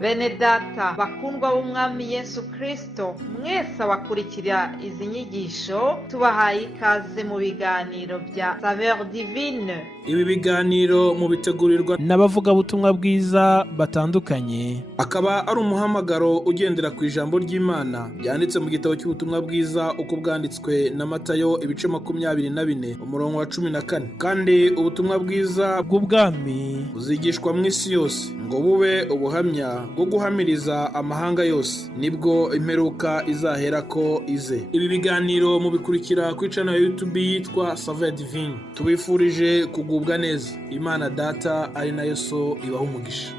Bene data bakundwa b'umwami Yesu Kristo, mwese abakurikira izi nyigisho tubahaye ikaze mu biganiro bya Saveur Divine. Ibi biganiro mu bitegurirwa n'abavugabutumwa bwiza batandukanye, akaba ari umuhamagaro ugendera ku ijambo ry'Imana byanditse mu gitabo cy'ubutumwa bwiza uko bwanditswe na Matayo ibice 24 umurongo wa 14. Kandi ubutumwa bwiza bw'ubwami buzigishwa mu isi yose ngo bube ubuhamya bwo guhamiriza amahanga yose, nibwo imperuka izahera ko ize. Ibi biganiro mubikurikira ku channel ya YouTube yitwa Saveur Divine. Tubifurije kugubwa neza. Imana Data ari nayo So ibaha umugisha.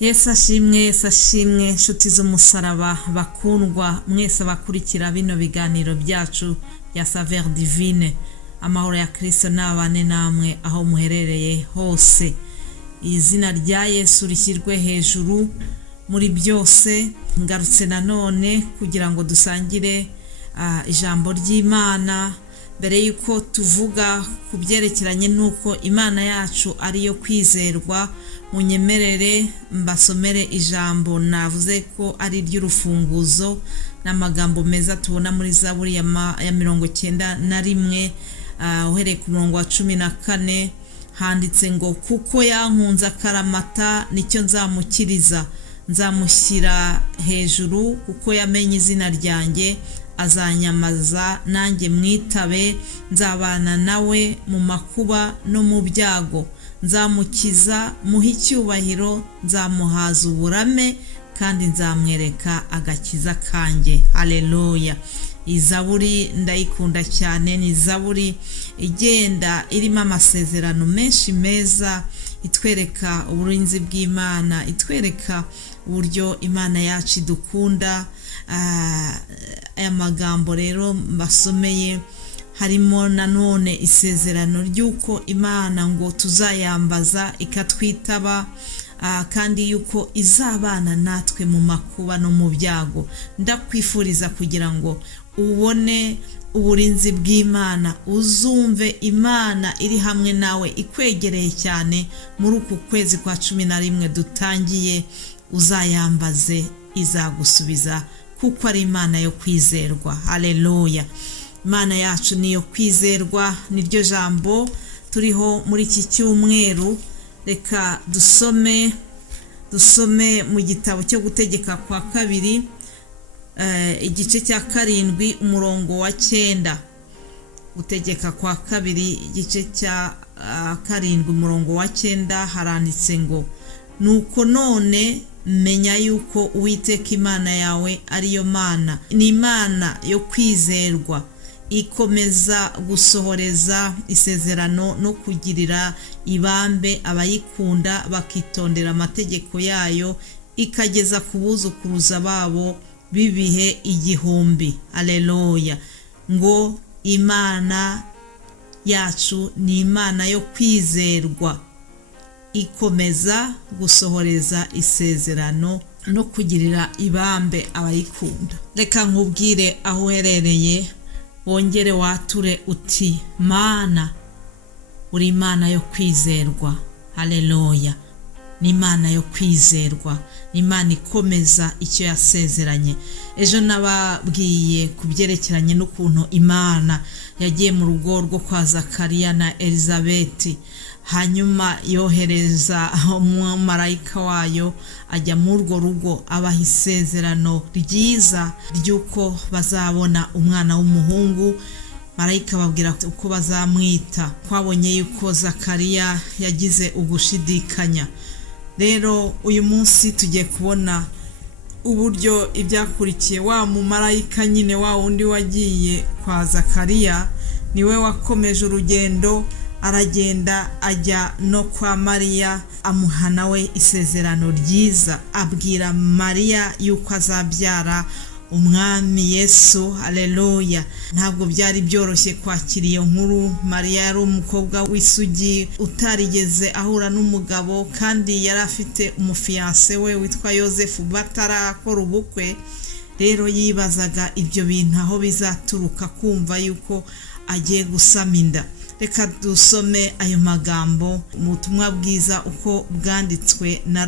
Yesu ashimwe nshuti z'umusaraba bakundwa mwese abakurikira bino biganiro byacu bya Saveur Divine. Amahoro ya Kristo nabane namwe aho muherereye hose. Izina rya Yesu rishyirwe hejuru muri byose. Ngarutse nanone kugira ngo dusangire ijambo ry'Imana. Mbere yuko tuvuga ku byerekeranye nuko Imana yacu ariyo kwizerwa, munyemerere mbasomere ijambo navuze ko ari ry'urufunguzo n'amagambo meza tubona muri Zaburi ya 91 uhereye ku murongo wa 14. Handitse ngo kuko yankunze akaramata nicyo nzamukiriza, nzamushyira hejuru kuko yamenye izina ryanjye, azanyamaza nanjye mwitabe, nzabana nawe mu makuba no mu byago, nzamukiza muhe icyubahiro, nzamuhaza uburame kandi nzamwereka agakiza kanjye. Haleluya. Izaburi ndayikunda cyane, ni zaburi igenda irimo amasezerano menshi meza, itwereka uburinzi bw'Imana, itwereka uburyo Imana yacu idukunda. Aya magambo rero basomeye harimo nanone isezerano ry'uko Imana ngo tuzayambaza ikatwitaba, kandi yuko izabana natwe mu makuba no mu byago. Ndakwifuriza kugira ngo ubone uburinzi bw'Imana, uzumve Imana iri hamwe nawe ikwegereye cyane muri uku kwezi kwa 11 dutangiye. Uzayambaze, izagusubiza kuko ari Imana yo kwizerwa. Haleluya. Imana yacu niyo kwizerwa, niryo jambo turiho muri iki cyumweru. Reka dusome mu gitabo cyo gutegeka kwa 2 igice cya 7 umurongo wa 9. Gutegeka kwa 2 igice cya 7 umurongo wa 9 haranditse ngo nuko none menya yuko Uwiteka Imana yawe ariyo Mana, ni Imana yo kwizerwa, ikomeza gusohoreza isezerano no kugirira ibambe abayikunda bakitondera amategeko yayo, ikageza ku buzukuruza babo bibihe igihumbi. Haleluya. Ngo Imana yacu ni Imana yo kwizerwa, ikomeza gusohoreza isezerano no kugirira ibambe abayikunda. Reka nkubwire aho uherereye, wongere wature uti Mana uri Imana yo kwizerwa. Haleluya. Ni Imana yo kwizerwa, ni Imana ikomeza icyo yasezeranye. Ejo nababwiye kubyerekeranye n'ukuntu Imana yagiye mu rugo rwo kwa Zakariya na Elizabeti, hanyuma yohereza umumarayika wayo ajya muri urwo rugo abaha isezerano ryiza ry'uko bazabona umwana w'umuhungu. Marayika babwira uko bazamwita. Twabonye yuko Zakariya yagize ugushidikanya. Rero uyu munsi tugiye kubona uburyo ibyakurikiye wa mumarayika nyine wa wundi wagiye kwa Zakariya niwe wakomeje urugendo, aragenda ajya no kwa Mariya, amuha nawe isezerano ryiza, abwira Mariya yuko azabyara umwami Yesu. Haleluya. Ntabwo byari byoroshye kwakira iyo nkuru. Mariya yari umukobwa w'isugi utarigeze ahura n'umugabo, kandi yari afite umufiance we witwa Yosefu batarakora ubukwe. rero yibazaga ibyo bintu aho bizaturuka kumva yuko agiye gusama inda. Reka dusome ayo magambo mu butumwa bwiza uko bwanditswe na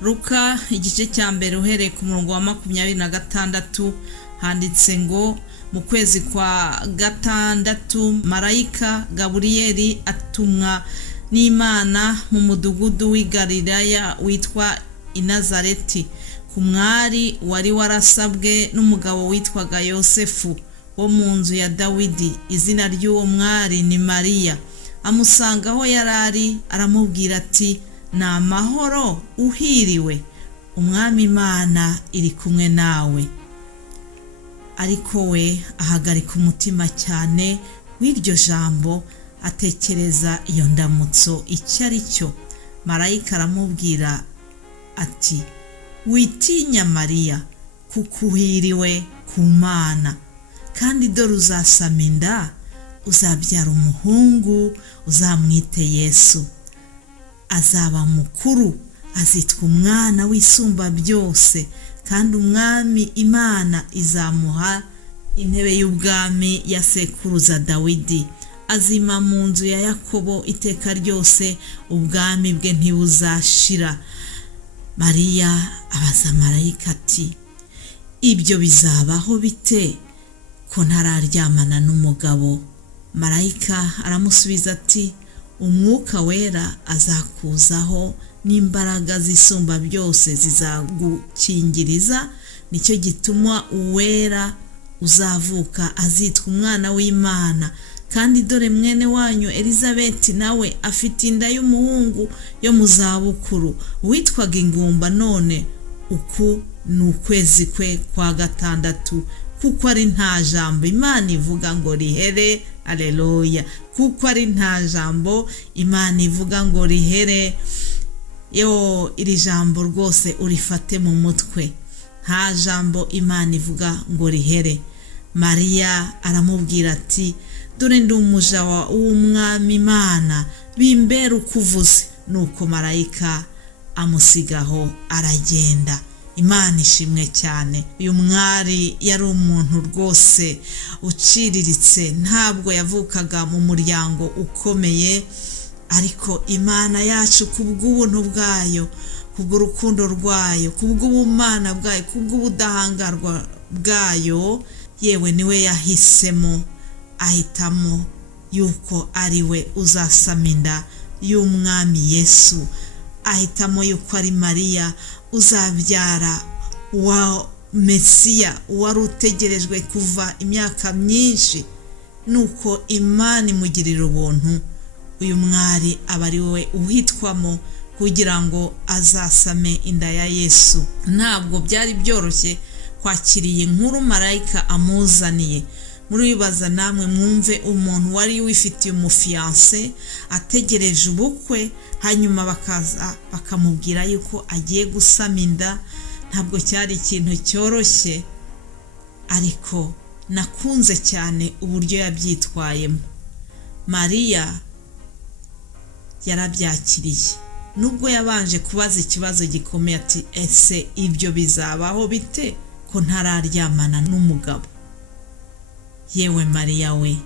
Luka igice cya mbere uhereye ku murongo wa 26 handitse ngo mu kwezi kwa 6 marayika Gaburiyeli atumwa n'Imana mu mudugudu w'i Galilaya witwa i Nazareti ku mwari wari warasabwe n'umugabo witwaga Yosefu wo mu nzu ya Dawidi. Izina ry'uwo mwari ni Mariya. Amusanga aho yarari aramubwira ati, ni amahoro, uhiriwe, umwami Imana iri kumwe nawe. Ariko we ahagarika umutima cyane w'iryo jambo, atekereza iyo ndamutso icyo ari cyo. Marayika aramubwira ati, witinya Mariya, kuko uhiriwe ku Mana, kandi dore uzasama inda, uzabyara umuhungu, uzamwite Yesu. Azaba mukuru, azitwa umwana w'isumba byose, kandi umwami Imana izamuha intebe y'ubwami ya sekuruza Dawidi. Azima mu nzu ya Yakobo iteka ryose, ubwami bwe ntibuzashira. Mariya abaza marayika ati, ibyo bizabaho bite ko ntararyamana n'umugabo? Marayika aramusubiza ati, umwuka wera azakuzaho n'imbaraga zisumba byose zizagukingiriza, nicyo gituma uwera uzavuka azitwa umwana w'Imana. Kandi dore mwene wanyu Elizabeti nawe afite inda y'umuhungu yo mu zabukuru, witwaga ingumba, none uku ni ukwezi kwe kwa 6, kuko ari nta jambo Imana ivuga ngo rihere. Aleluya. Kuko ari nta jambo Imana ivuga ngo rihere. Iri jambo rwose urifate mu mutwe, nta jambo Imana ivuga ngo rihere. Mariya aramubwira ati, dore ndi umuja w'umwami Imana, bimbere ukuvuze. Nuko marayika amusigaho aragenda. Imana ishimwe cyane. Uyu mwari yari umuntu rwose uciriritse, ntabwo yavukaga mu muryango ukomeye, ariko Imana yacu kubw'ubuntu bwayo, kubw'urukundo rwayo, kubw'ubumana bwayo, kubw'ubudahangarwa bwayo, yewe niwe yahisemo, ahitamo yuko ari we uzasama inda y'umwami Yesu. Ahitamo yuko ari Mariya uzabyara wa Mesiya wari utegerejwe kuva imyaka myinshi. Nuko Imana imugirira ubuntu, uyu mwari aba ari we uhitwamo kugira ngo azasame inda ya Yesu. Ntabwo byari byoroshye kwakiriye inkuru marayika amuzaniye. Muribaza namwe, mwumve umuntu wari wifitiye umufiance ategereje ubukwe, hanyuma bakaza bakamubwira yuko agiye gusama inda. Ntabwo cyari ikintu cyoroshye, ariko nakunze cyane uburyo yabyitwayemo. Mariya yarabyakiriye, nubwo yabanje kubaza ikibazo gikomeye ati, ese ibyo bizabaho bite ko ntararyamana n'umugabo? Yewe Mariya we,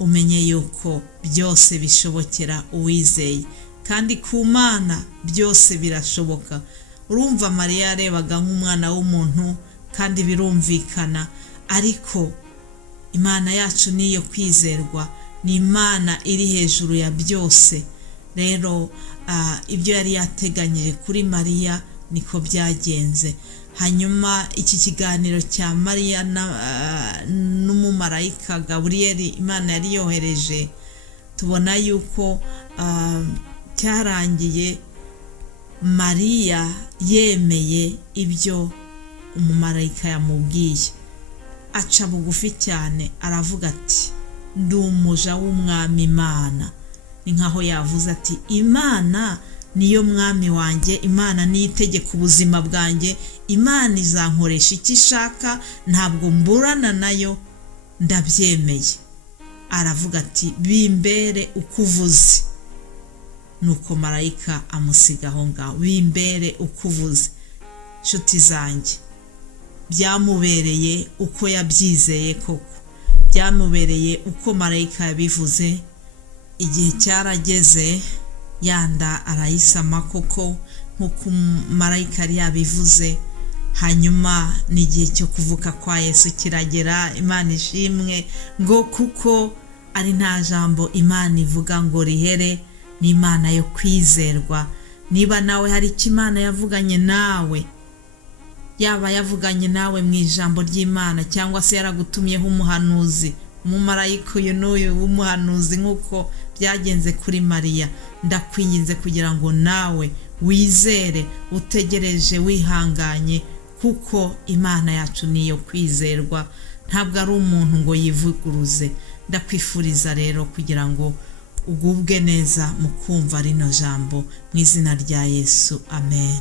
umenye yuko byose bishobokera uwizeye, kandi ku Mana byose birashoboka. Urumva Mariya yarebaga nk'umwana w'umuntu, kandi birumvikana, ariko Imana yacu niyo kwizerwa, ni Imana iri hejuru ya byose. Rero ibyo yari yateganyije kuri Mariya niko byagenze. Hanyuma iki kiganiro cya Mariya n'umumarayika Gaburiyeli Imana yari yohereje, tubona yuko cyarangiye Mariya yemeye ibyo umumarayika yamubwiye, aca bugufi cyane, aravuga ati, ndi umuja w'umwami Imana. Ni nkaho yavuze ati, Imana niyo mwami wanjye, Imana niyo itegeka ubuzima bwanjye, Imana izankoresha icyo ishaka, ntabwo mburana nayo, ndabyemeye. Aravuga ati, bimbere uko uvuze. Nuko marayika amusigaho ngaho, bimbere uko uvuze. Nshuti zanjye, byamubereye uko yabyizeye koko, byamubereye uko marayika yabivuze. Igihe cyarageze yanda arayisama koko nk'uko marayika yari yabivuze. Hanyuma n'igihe cyo kuvuka kwa Yesu kiragera. Imana ishimwe ngo kuko ari nta jambo Imana ivuga ngo rihere, ni Imana yo kwizerwa. Niba nawe hari icyo Imana yavuganye nawe, yaba yavuganye nawe mu ijambo ry'Imana cyangwa se yaragutumyeho umuhanuzi, umumarayika uyu n'uyu w'umuhanuzi nk'uko byagenze kuri Mariya, ndakwinginze kugira ngo nawe wizere, utegereje wihanganye, kuko Imana yacu niyo kwizerwa, ntabwo ari umuntu ngo yivuguruze. Ndakwifuriza rero kugira ngo ugubwe neza mu kumva rino jambo mu izina rya Yesu, amen.